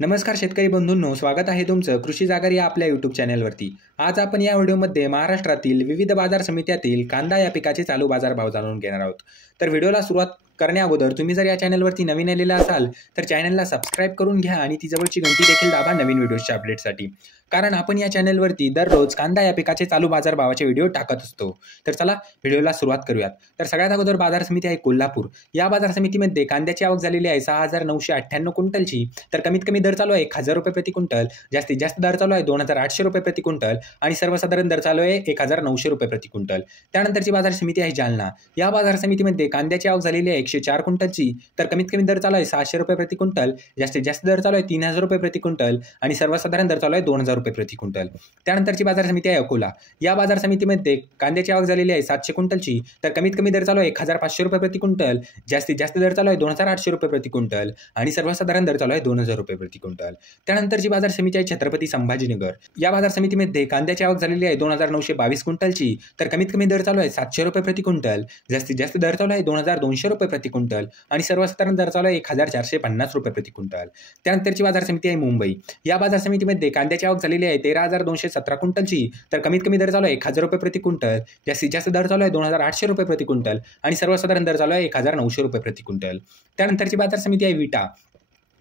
नमस्कार शेतकरी बंधूंनो, स्वागत आहे तुमचं कृषी जागर या आपल्या यूट्यूब चॅनलवरती। आज आपण या व्हिडिओमध्ये महाराष्ट्रातील विविध बाजार समित्यातील कांदा या पिकाचे चालू बाजारभाव जाणून घेणार आहोत। तर व्हिडिओला सुरुवात करण्याअगोदर तुम्ही जर या चॅनलवरती नवीन आलेला असाल तर चॅनलला सबस्क्राइब करून घ्या आणि ती जवळची घंटी देखील दाबा नवीन व्हिडिओच्या अपडेटसाठी, कारण आपण या चॅनलवरती दररोज कांदा या पिकाचे चालू बाजारभावाचे व्हिडिओ टाकत असतो। तर चला व्हिडिओला सुरुवात करूयात। तर सगळ्यात अगोदर बाजार समिती आहे कोल्हापूर। या बाजार समितीमध्ये कांद्याची आवक झालेली आहे 6,998 क्विंटलची। तर कमीत कमी दर चालू आहे 1,000 रुपये प्रति क्विंटल, जास्तीत जास्त दर चालू आहे 2,800 रुपये प्रति क्विंटल आणि सर्वसाधारण दर चालू आहे 1,900 रुपये प्रति क्विंटल। त्यानंतरची बाजार समिती आहे जालना। या बाजार समितीमध्ये कांद्याची आवक झालेली आहे 104 क्विंटलची। तर कमीत कमी दर चालू आहे 600 रुपये प्रति क्विंटल, जास्तीत जास्त दर चालू आहे 3,000 रुपये प्रति क्विंटल आणि सर्वसाधारण दर चालू आहे 2,000 रुपये प्रति क्विंटल। त्यानंतरची बाजार समिती आहे अकोला। या बाजार समितीमध्ये कांद्याची आवक झालेली आहे 700 क्विंटलची। तर कमीत कमी दर चालू आहे 1,500 रुपये प्रति क्विंटल, जास्तीत जास्त दर चालू आहे 2,800 रुपये प्रति क्विंटल आणि सर्वसाधारण दर चालू आहे 2,000 रुपये प्रति क्विंटल। त्यानंतरची बाजार समिती आहे छत्रपती संभाजीनगर। या बाजार समितीमध्ये कांद्याची आवक झालेली आहे 2,922 क्विंटलची। तर कमीत कमी दर चालू आहे 700 रुपये प्रति क्विंटल, जास्तीत जास्त दर चालू आहे 2,200 रुपये प्रति क्विंटल आणि सर्वसाधारण दर चालू आहे 1,450 रुपये प्रति क्विंटल। त्यानंतरची बाजार समिती आहे मुंबई। या बाजार समितीमध्ये कांद्याची आवक झालेली आहे 13,217 क्विंटलची। तर कमीत कमी दर चालू आहे 1,000 रुपये प्रति क्विंटल, जास्तीत जास्त दर चालू आहे 2,800 रुपये प्रति क्विंटल आणि सर्वसाधारण दर चालू आहे 1,900 रुपये प्रति क्विंटल। त्यानंतरची बाजार समिती आहे विटा।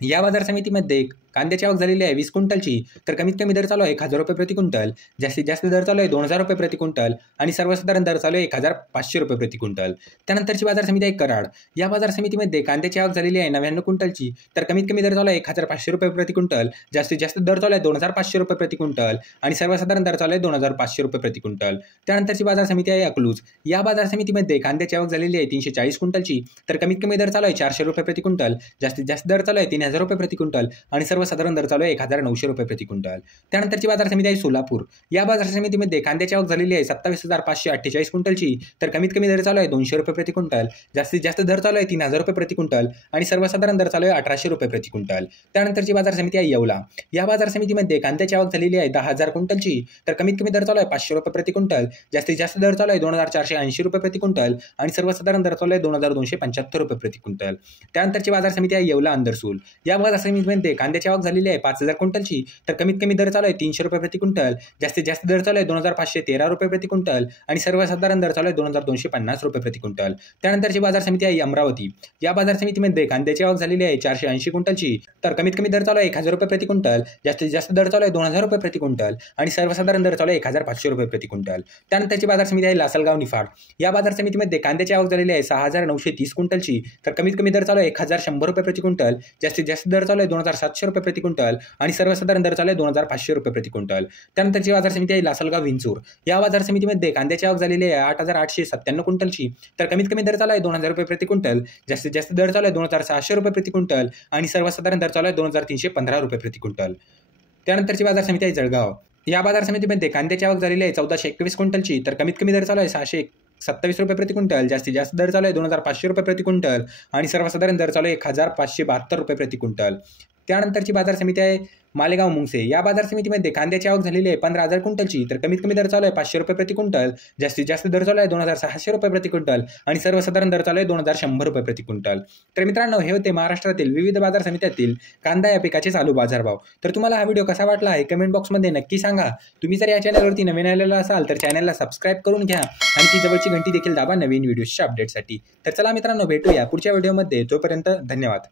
या बाजार समितीमध्ये कांद्याची आवक झालेली आहे 20 क्विंटलची। तर कमीत कमी दर चालू आहे 1,000 रुपये प्रति क्विंटल, जास्तीत जास्त दर चालू आहे 2,000 रुपये प्रति क्विंटल आणि सर्वसाधारण दर चालू आहे 1,500 रुपये प्रति क्विंटल। त्यानंतरची बाजार समिती आहे कराड। या बाजार समितीमध्ये कांद्याची आवक झालेली आहे 99 क्विंटलची। तर कमीत कमी दर चालू आहे 1,500 रुपये प्रति क्विंटल, जास्तीत जास्त दर चालू आहे 2,500 रुपये प्रति क्विंटल आणि सर्वसाधारण दर चालू आहे 2,500 रुपये प्रति क्विंटल। त्यानंतरची बाजार समिती आहे अकलूज। या बाजार समितीमध्ये कांद्याची आवक झालेली आहे 340 क्विंटलची। तर कमीत कमी दर चालू आहे 400 रुपये प्रति क्विंटल, जास्तीत जास्त दर चालू आहे 3,000 रुपये प्रति क्विंटल आणि सर्वसाधारण दर चालू आहे 1,900 रुपये प्रति क्विंटल। त्यानंतरची बाजार समिती आहे सोलापूर। या बाजार समितीमध्ये कांद्याची आवक झालेली आहे 27,548 क्विंटलची। तर कमीत कमी दर चालू आहे 200 रुपये प्रति क्विंटल, जास्तीत जास्त दर चालू आहे 3,000 रुपये प्रति क्विंटल आणि सर्वसाधारण दर चालू आहे 1,800 रुपये प्रति क्विंटल। त्यानंतरची बाजार समिती आहे येवला। या बाजार समितीमध्ये कांद्याची आवक झालेली आहे 10,000 क्विंटलची। तर कमीत कमी दर चालू आहे 500 रुपये प्रति क्विंटल, जास्तीत जास्त दर चालू आहे 2,480 रुपये प्रति क्विंटल आणि सर्वसाधारण दर चालू आहे 2,275 रुपये प्रति क्विंटल। त्यानंतरची बाजार समिती आहे येवला अंदरसूल। या बाजार समितीमध्ये कांद्याची आवक झालेली आहे 5,000 क्विंटलची। तर कमीत कमी दर चालू आहे 300 रुपये प्रति क्विंटल, जास्तीत जास्त दर चालू आहे 2,513 रुपये प्रति क्विंटल आणि सर्वसाधारण दर चालू आहे 2,250 रुपये प्रति क्विंटल। त्यानंतरची बाजार समिती आहे अमरावती। या बाजार समितीमध्ये कांद्याची आवक झालेली आहे 480 क्विंटलची। तर कमीत कमी दर चालू आहे 1,000 रुपये प्रति क्विंटल, जास्तीत जास्त दर चालू आहे 2,000 रुपये प्रति क्विंटल आणि सर्वसाधारण दर चालू आहे 1,500 रुपये प्रति क्विंटल। त्यानंतरची बाजार समिती आहे लासलगाव निफाड। या बाजार समितीमध्ये कांद्याची आवक झालेली आहे 6,930 क्विंटलची। तर कमीत कमी दर चालू आहे 1,100 रुपये प्रति क्विंटल, जास्तीत जास्त दर चालू आहे 2,700 रुपये प्रति क्विंटल आणि सर्वसाधारण दर चालू आहे 2,500 रुपये प्रति क्विंटल। त्यानंतरची बाजार समिती आहे लासलगाव विंचूर। या बाजार समितीमध्ये कांद्याची आवक झालेली आहे 8,897 क्विंटलची। तर कमीत कमी दर चालू आहे 2,000 रुपये प्रति क्विंटल, जास्तीत जास्त दर चालू आहे 2,600 रुपये प्रति क्विंटल आणि सर्वसाधारण दर चालू आहे 2,315 रुपये प्रति क्विंटल। त्यानंतरची बाजार समिती आहे जळगाव। या बाजार समितीमध्ये कांद्याची आवक झालेली आहे 1,421 क्विंटलची। तर कमीत कमी दर चालू आहे 627 रुपये प्रति क्विंटल, जास्तीत जास्त दर चालू आहे 2,500 रुपये प्रति क्विंटल आणि सर्वसाधारण दर चालू आहे 1,572 रुपये प्रति क्विंटल। त्यानंतरची बाजार समिती आहे मालेगाव मुंगसे। या बाजार समितीमध्ये कांद्याची आवक झालेली आहे 15,000 क्विंटलची। तर कमीत कमी दर चालू आहे 500 रुपये प्रति क्विंटल, जास्तीत जास्त दर चालू आहे 2,600 रुपये प्रति क्विंटल आणि सर्वसाधारण दर चालू आहे 2,100 रुपये प्रति क्विंटल। तर मित्रांनो, हे होते महाराष्ट्रातील विविध बाजार समित्यातील कांदा या पिकाचे चालू बाजारभाव। तर तुम्हाला हा व्हिडिओ कसा वाटला आहे कमेंट बॉक्समध्ये नक्की सांगा। तुम्ही जर या चॅनलवरती नवीन आलेला असाल तर चॅनलला सबस्क्राइब करून घ्या आणि ती जवळची घंटी देखील दाबा नवीन व्हिडिओच्या अपडेटसाठी। तर चला मित्रांनो, भेटूया पुढच्या व्हिडिओमध्ये। तोपर्यंत धन्यवाद।